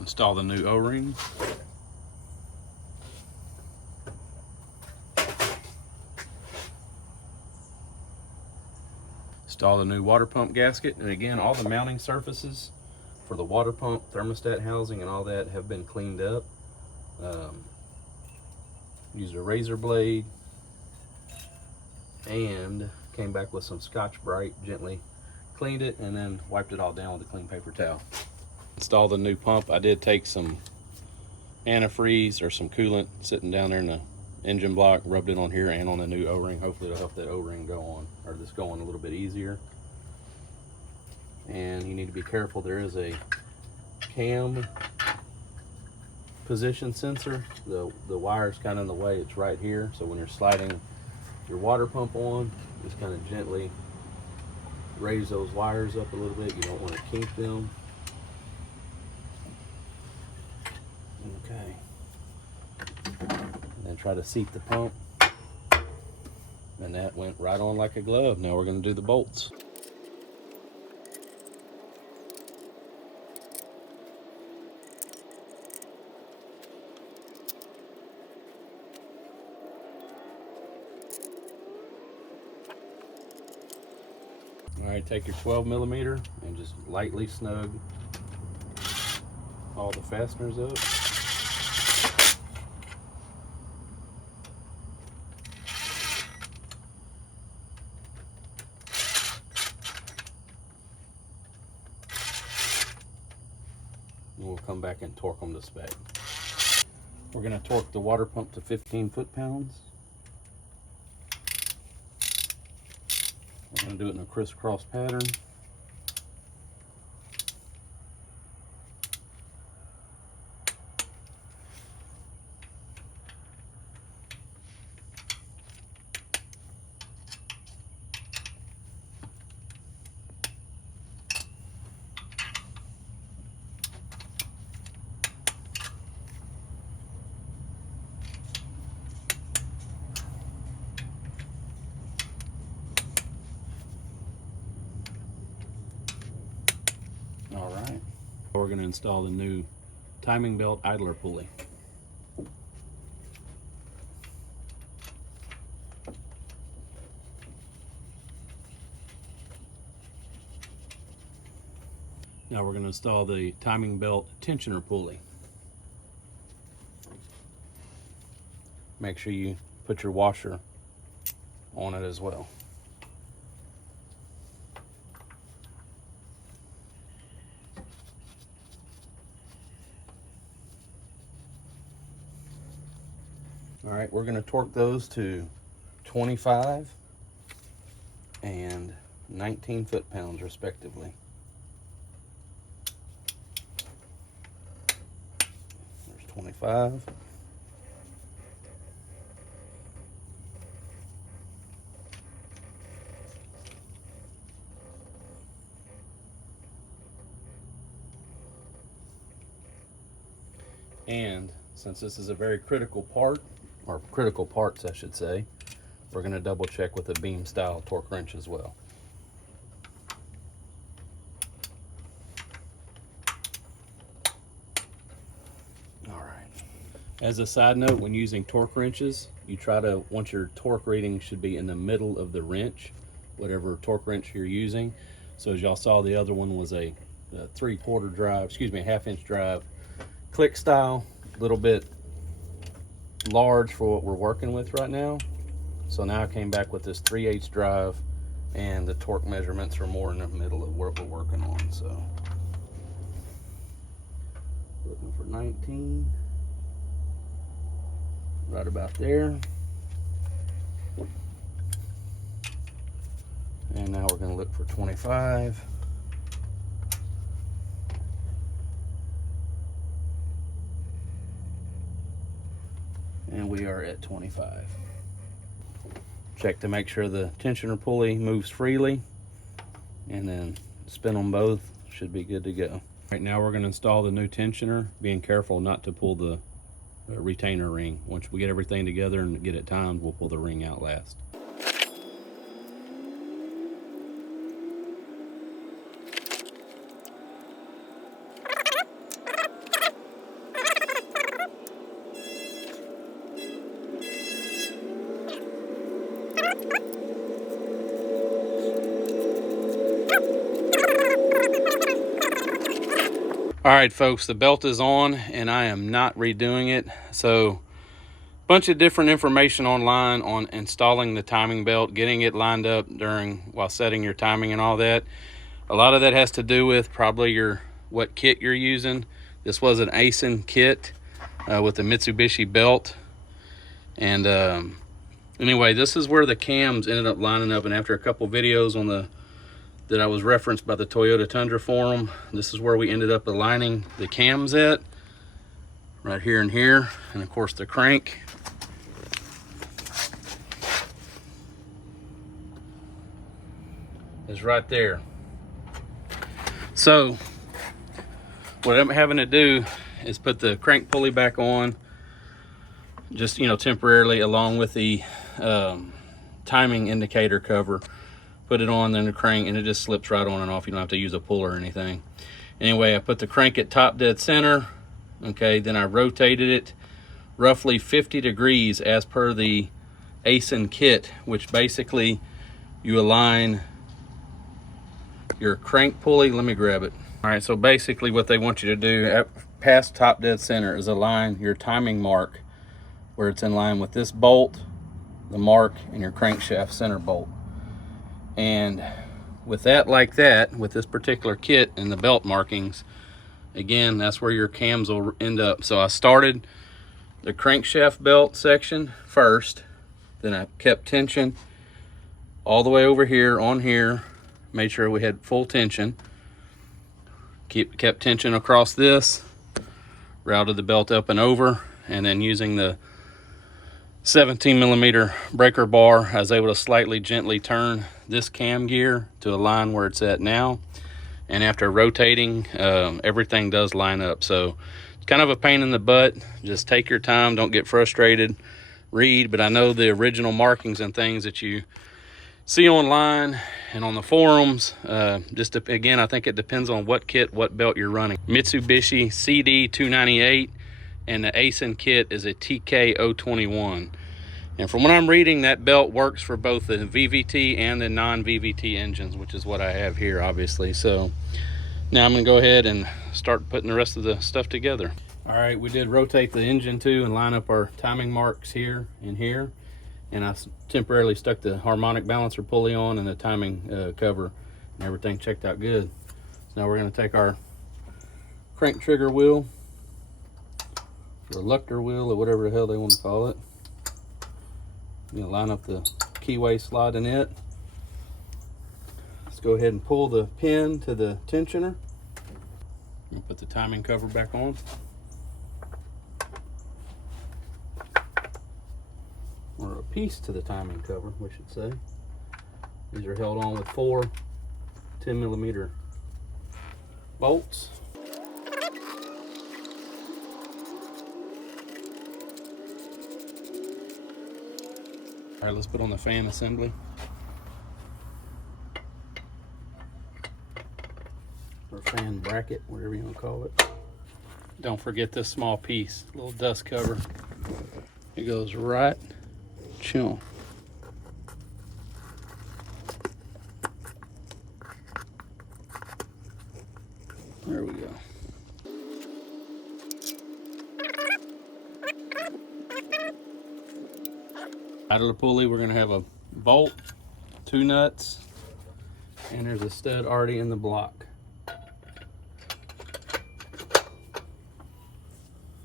Install the new O-ring. Install the new water pump gasket. And again, all the mounting surfaces for the water pump, thermostat housing, and all that have been cleaned up. Used a razor blade and came back with some Scotch-Brite, gently cleaned it, and then wiped it all down with a clean paper towel. Install the new pump. I did take some antifreeze or some coolant sitting down there in the engine block, rubbed it on here and on the new O-ring. Hopefully it'll help that O-ring go on, or this go on a little bit easier. And you need to be careful, there is a cam position sensor. The wire's kind of in the way, it's right here. So when you're sliding your water pump on, just kind of gently raise those wires up a little bit. You don't want to kink them. Okay. And then try to seat the pump. And that went right on like a glove. Now we're going to do the bolts. All right, take your 12mm and just lightly snug all the fasteners up. And we'll come back and torque them to spec. We're going to torque the water pump to 15 foot-pounds. We're going to do it in a crisscross pattern. All right. We're going to install the new timing belt idler pulley. Now we're going to install the timing belt tensioner pulley. Make sure you put your washer on it as well. All right, we're going to torque those to 25 and 19 foot-pounds respectively. There's 25. And since this is a very critical part, or critical parts I should say, we're going to double check with a beam style torque wrench as well. All right. As a side note, when using torque wrenches, you try to, once your torque rating should be in the middle of the wrench, whatever torque wrench you're using. So as y'all saw, the other one was a 3/4 drive, excuse me, a 1/2 inch drive, click style, a little bit large for what we're working with right now. So now I came back with this 3/8 drive, and the torque measurements are more in the middle of what we're working on. So looking for 19, right about there. And now we're going to look for 25. And we are at 25. Check to make sure the tensioner pulley moves freely, and then spin them both, should be good to go. Right now we're going to install the new tensioner, being careful not to pull the retainer ring. Once we get everything together and get it timed, we'll pull the ring out last. All right, folks, the belt is on and I am not redoing it. So bunch of different information online on installing the timing belt, getting it lined up while setting your timing and all that. A lot of that has to do with probably what kit you're using. This was an ASIN kit with the Mitsubishi belt. And anyway, this is where the cams ended up lining up. And after a couple videos that I was referenced by the Toyota Tundra forum, this is where we ended up aligning the cams at, right here and here. And of course the crank. Is right there. So what I'm having to do is put the crank pulley back on, just temporarily, along with the timing indicator cover. Put it on, then the crank, and it just slips right on and off. You don't have to use a puller or anything. Anyway, I put the crank at top dead center. Okay, then I rotated it roughly 50 degrees as per the ASIN kit, which basically you align your crank pulley. Let me grab it. All right, so basically what they want you to do past top dead center is align your timing mark where it's in line with this bolt, the mark, and your crankshaft center bolt. And with that, like that, with this particular kit and the belt markings, again, that's where your cams will end up. So I started the crankshaft belt section first, then I kept tension all the way over here on here. Made sure we had full tension. Kept tension across this, routed the belt up and over, and then using the 17mm breaker bar, I was able to slightly gently turn this cam gear to align where it's at now. And after rotating, everything does line up. So it's kind of a pain in the butt. Just take your time, don't get frustrated, read. But I know the original markings and things that you see online and on the forums. Again, I think it depends on what kit, what belt you're running. Mitsubishi CD298, and the ASIN kit is a TK021. And from what I'm reading, that belt works for both the VVT and the non-VVT engines, which is what I have here, obviously. So now I'm gonna go ahead and start putting the rest of the stuff together. All right, we did rotate the engine too and line up our timing marks here and here. And I temporarily stuck the harmonic balancer pulley on and the timing cover, and everything checked out good. So now we're going to take our crank trigger wheel, reluctor wheel, or whatever the hell they want to call it. Line up the keyway slot in it. Let's go ahead and pull the pin to the tensioner. And put the timing cover back on. Or a piece to the timing cover, we should say. These are held on with 4 10mm bolts. All right, let's put on the fan assembly. Or fan bracket, whatever you want to call it. Don't forget this small piece, little dust cover. It goes right chill. There we go. Out of the pulley, we're going to have a bolt, 2 nuts, and there's a stud already in the block.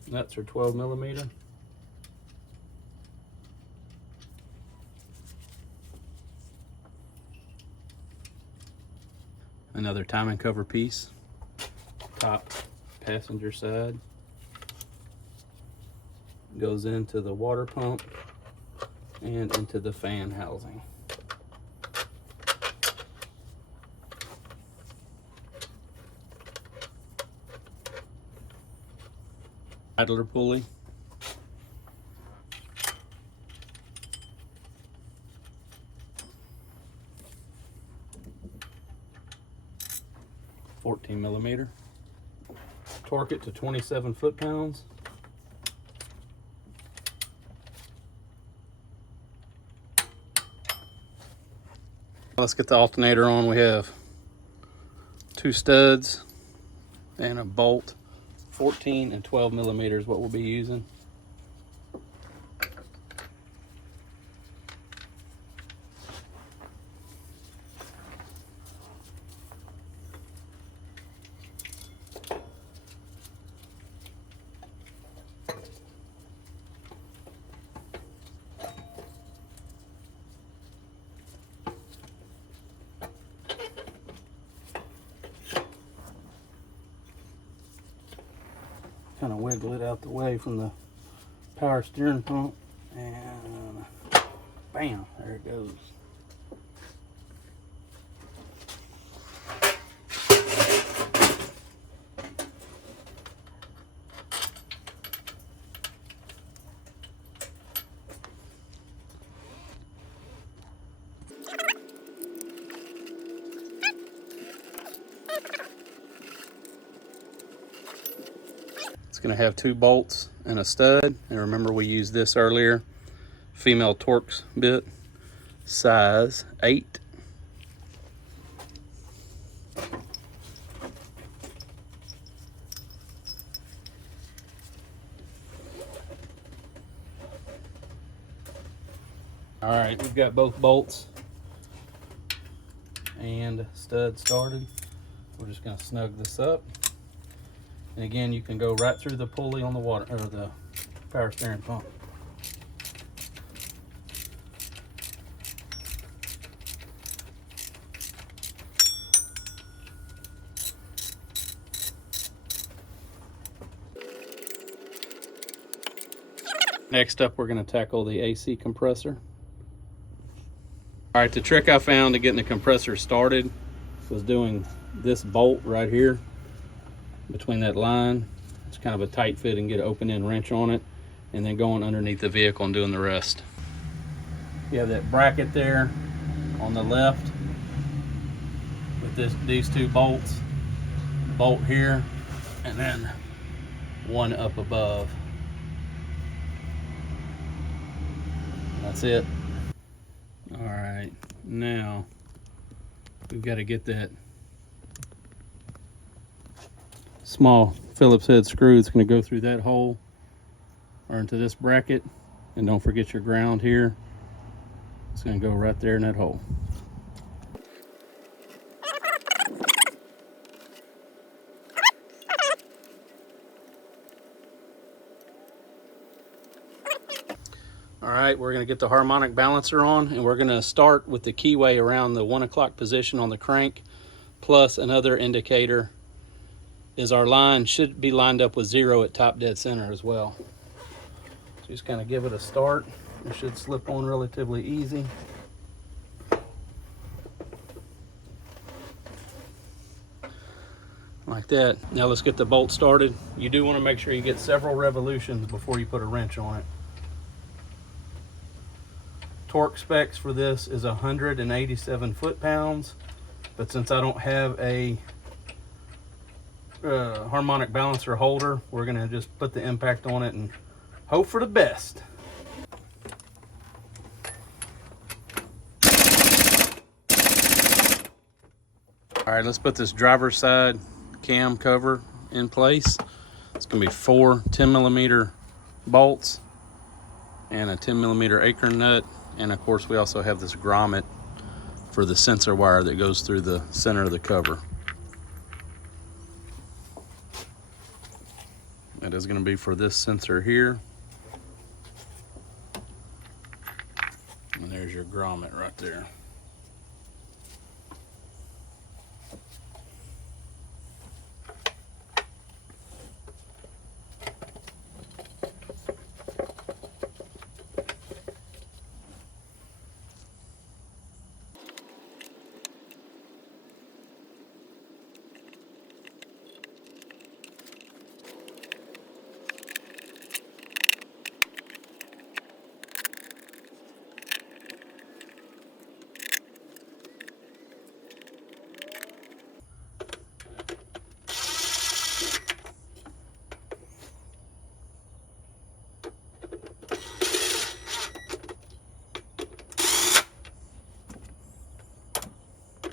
Nuts are 12mm. Another timing cover piece, top passenger side, goes into the water pump and into the fan housing. Idler pulley. $14mm. Torque it to 27 foot-pounds. Let's get the alternator on. We have 2 studs, and a bolt. 14 and 12 millimeters what we'll be using. Kind of wiggle it out the way from the power steering pump, and bam, there it goes. It's going to have 2 bolts and a stud, and remember we used this earlier, female Torx bit, size 8. All right, we've got both bolts and stud started. We're just going to snug this up. And again, you can go right through the pulley on the water or the power steering pump. Next up, we're going to tackle the AC compressor. All right, the trick I found to getting the compressor started was doing this bolt right here between that line. It's kind of a tight fit and get an open end wrench on it, and then going underneath the vehicle and doing the rest. You have that bracket there on the left with these 2 bolts, bolt here, and then one up above. That's it. All right, now we've got to get that small Phillips head screw. It's going to go through that hole or into this bracket, and don't forget your ground here. It's going to go right there in that hole. All right, we're going to get the harmonic balancer on, and we're going to start with the keyway around the 1 o'clock position on the crank, plus another indicator is our line should be lined up with 0 at top dead center as well. So just kind of give it a start. It should slip on relatively easy. Like that. Now let's get the bolt started. You do want to make sure you get several revolutions before you put a wrench on it. Torque specs for this is 187 foot-pounds, but since I don't have a harmonic balancer holder, we're going to just put the impact on it and hope for the best. All right, let's put this driver's side cam cover in place. It's going to be 4 10mm bolts and a 10mm acorn nut, and of course we also have this grommet for the sensor wire that goes through the center of the cover. That is going to be for this sensor here. And there's your grommet right there.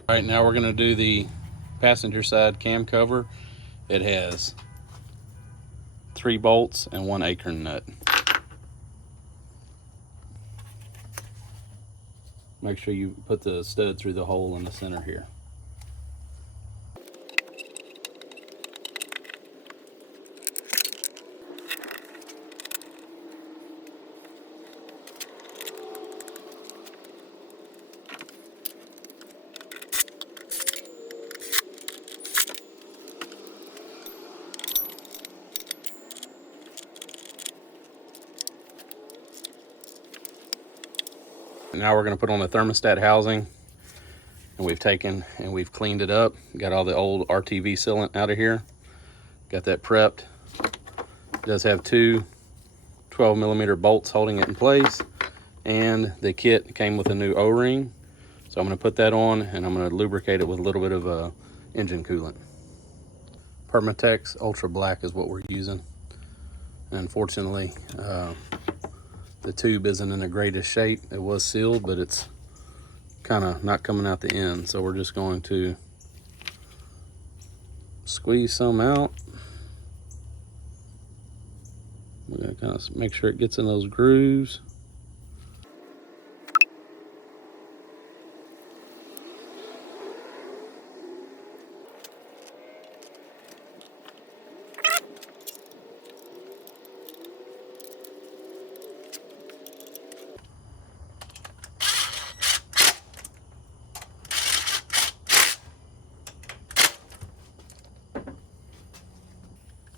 All right, now we're going to do the passenger side cam cover, It has 3 bolts and 1 acorn nut. Make sure you put the stud through the hole in the center here. Now we're going to put on the thermostat housing, and we've taken and we've cleaned it up. Got all the old RTV sealant out of here. Got that prepped. It does have 2 12mm bolts holding it in place, and the kit came with a new O-ring. So I'm going to put that on, and I'm going to lubricate it with a little bit of engine coolant. Permatex Ultra Black is what we're using. And unfortunately, the tube isn't in the greatest shape. It was sealed, but it's kind of not coming out the end. So we're just going to squeeze some out. We're going to kind of make sure it gets in those grooves.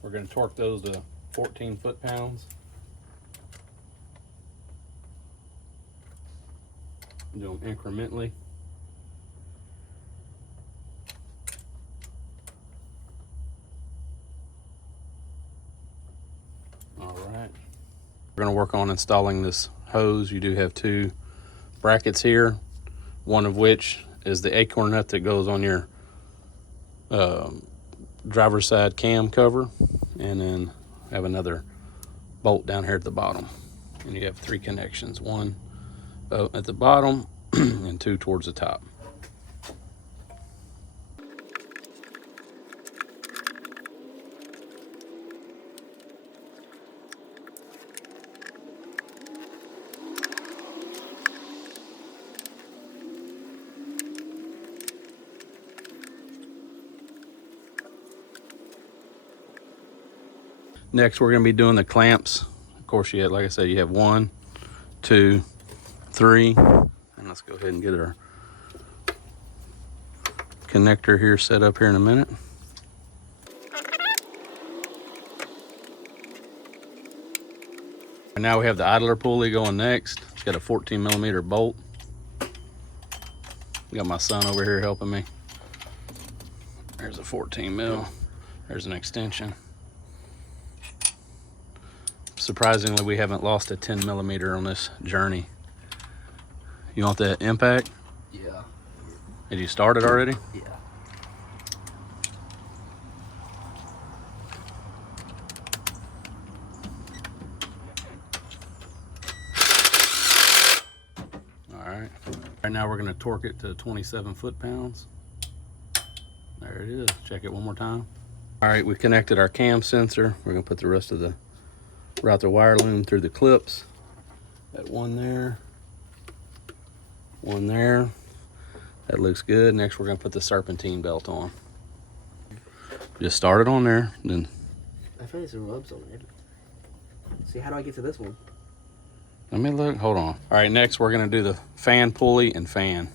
We're going to torque those to 14 foot-pounds. Do them incrementally. All right. We're going to work on installing this hose. You do have 2 brackets here, one of which is the acorn nut that goes on your driver's side cam cover, and then have another bolt down here at the bottom. And you have 3 connections, 1 at the bottom and 2 towards the top. Next, we're going to be doing the clamps. Of course, you have, like I said, you have 1, 2, 3. And let's go ahead and get our connector here set up here in a minute. And now we have the idler pulley going next. It's got a 14mm bolt. Got my son over here helping me. There's a 14 mil. There's an extension. Surprisingly, we haven't lost a 10mm on this journey. You want that impact? Yeah. Did you start it already? Yeah. All right. Right now we're going to torque it to 27 foot-pounds. There it is. Check it one more time. All right, we connected our cam sensor. We're going to put the rest of the route the wire loom through the clips. Got 1 there, 1 there. That looks good. Next, we're going to put the serpentine belt on. Just start it on there, then. I feel like some rubs on it. See, how do I get to this one? Let me look. Hold on. All right, next we're going to do the fan pulley and fan.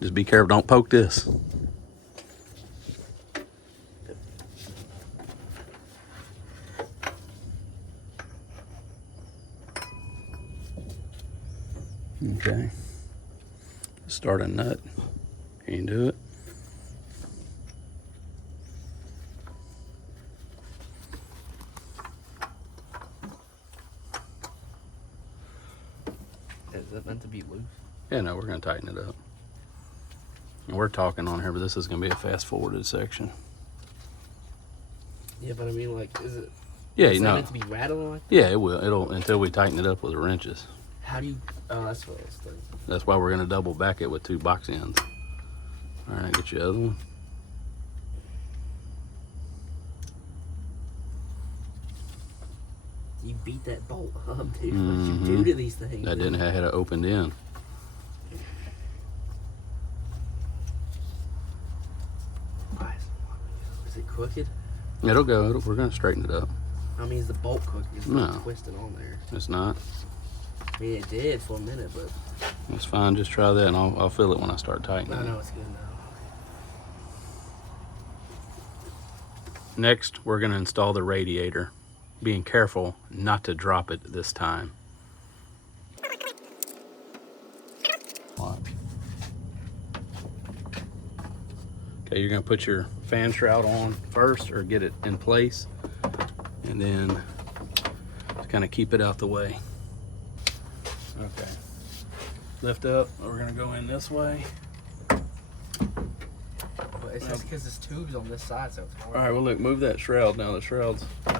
Just be careful, don't poke this. Okay. Start a nut. Can you do it? Is that meant to be loose? Yeah, no, we're going to tighten it up. And we're talking on here, but this is going to be a fast forwarded section. Yeah, but I mean, like, is it? Yeah, Is you that know. meant to be rattling like that? Yeah, it will. It'll until we tighten it up with the wrenches. How do you? Oh, that's what I was thinking. That's why we're going to double back it with 2 box ends. All right, get your other one. You beat that bolt up, dude. What you do to these things? That didn't have it opened in. Is it crooked? It'll go. We're going to straighten it up. I mean, is the bolt crooked? It's No. twisted on there. It's not. I mean, it did for a minute, but It's fine. Just try that, and I'll feel it when I start tightening. I know it's good now. Next, we're going to install the radiator, being careful not to drop it this time. Okay, you're going to put your fan shroud on first, or get it in place, and then just kind of keep it out the way. Okay, lift up. We're going to go in this way. But it's just because this tube's on this side, so it's hard. All right, well, look, move that shroud now. The shroud's... I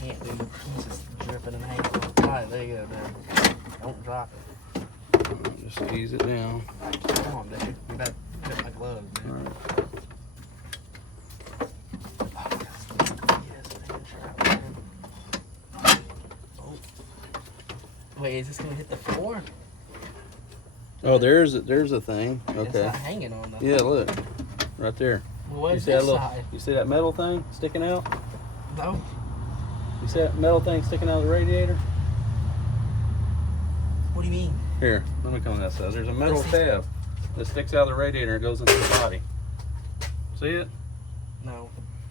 can't do it. It's just dripping and hanging. All right, there you go, dude. Don't drop it. Just ease it down. Come on, dude. You better get my gloves, dude. All right. Wait, is this gonna hit the floor? Oh, there's a thing. It's Okay. not hanging on nothing. Yeah, look, right there. Well, what's see that this side? You see that metal thing sticking out? No. You see that metal thing sticking out of the radiator? What do you mean? Here, let me come on that side. There's a metal tab that sticks out of the radiator and goes into the body. See it? No.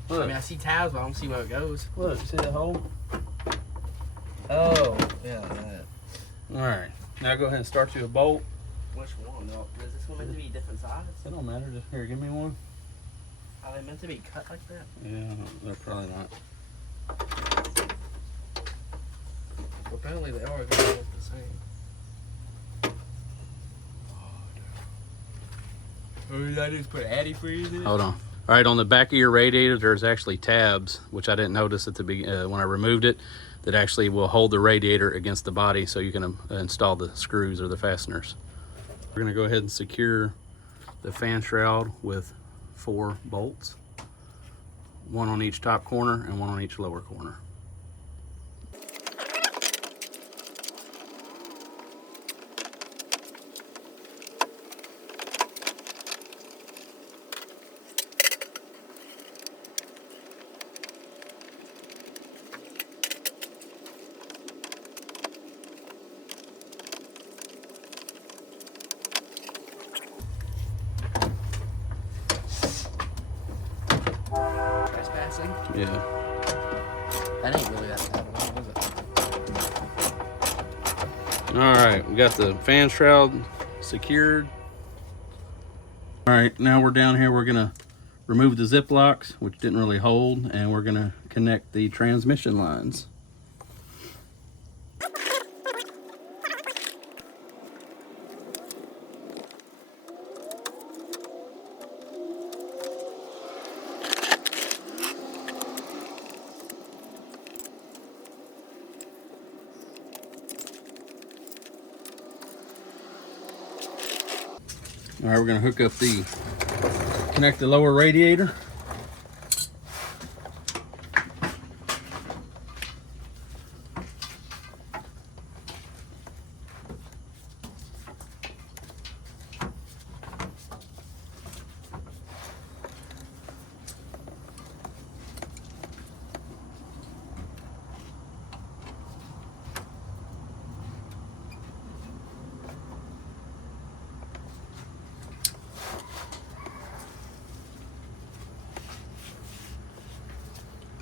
Look, I mean, I see tabs, but I don't see where it goes. look, you see that hole? Oh, yeah, that. All right, now go ahead and start you a bolt. Which one? No. Is this one meant to be different size? It don't matter. Just here, give me one. Are they meant to be cut like that? Yeah, they're probably not. Well, apparently they are. They look the same. Oh, did I just put antifreeze in it? Hold on. All right, on the back of your radiator, there's actually tabs, which I didn't notice at the when I removed it, that actually will hold the radiator against the body so you can install the screws or the fasteners. We're gonna go ahead and secure the fan shroud with 4 bolts, 1 on each top corner and 1 on each lower corner. Trespassing? Yeah. That ain't really that bad, is it? All right, we got the fan shroud secured. All right, now we're down here. We're gonna remove the zip locks, which didn't really hold, and we're gonna connect the transmission lines. All right, we're gonna hook up connect the lower radiator.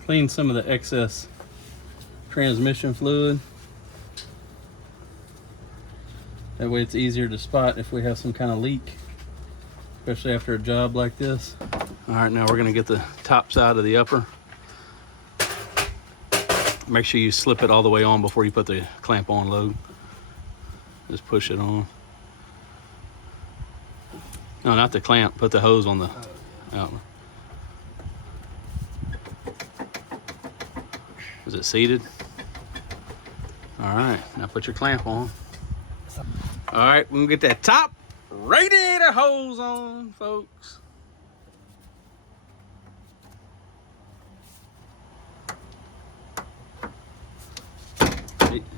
Clean some of the excess transmission fluid. That way it's easier to spot if we have some kind of leak, especially after a job like this. All right, now we're gonna get the top side of the upper. Make sure you slip it all the way on before you put the clamp on load. Just push it on. No, not the clamp. Put the hose on the outlet. Is it seated? All right, now put your clamp on. All right, we're gonna get that top radiator hose on, folks.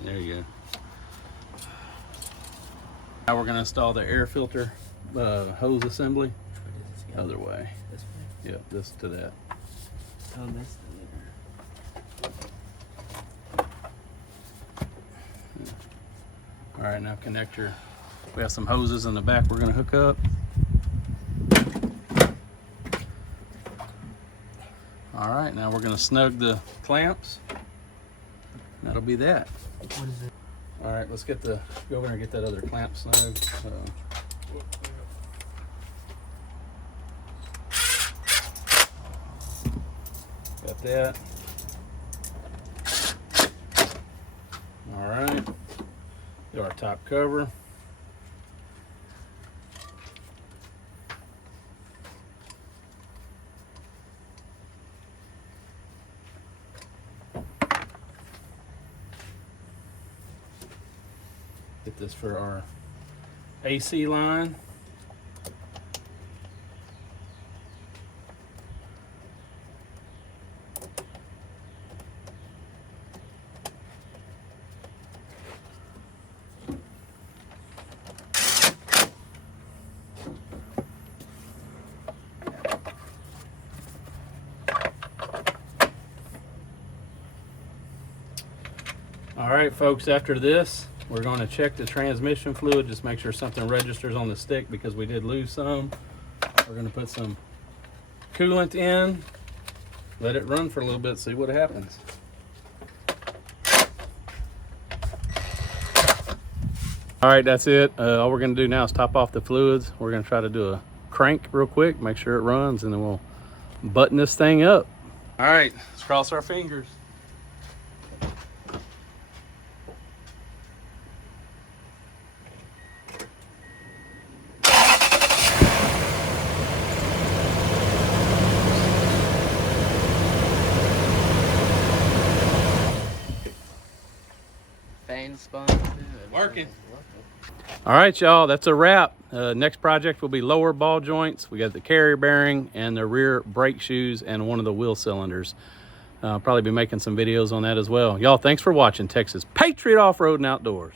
There you go. Now we're gonna install the air filter hose assembly. Other way. This way? Yep, this to that. Oh, this All right, now connect your, we have some hoses in the back we're gonna hook up. All right, now we're gonna snug the clamps. That'll be that. What is it? All right, let's get the, go over there and get that other clamp snugged. Got that. All right, do our top cover. Get this for our AC line. All right, folks, after this, we're going to check the transmission fluid, just make sure something registers on the stick because we did lose some. We're going to put some coolant in, let it run for a little bit, see what happens. All right, that's it. All we're going to do now is top off the fluids. We're going to try to do a crank real quick, make sure it runs, and then we'll button this thing up. All right, let's cross our fingers. Fan spun. Working. All right, y'all, that's a wrap. Next project will be lower ball joints. We got the carrier bearing and the rear brake shoes and one of the wheel cylinders. Probably be making some videos on that as well. Y'all, thanks for watching Texas Patriot Off-Road and Outdoors.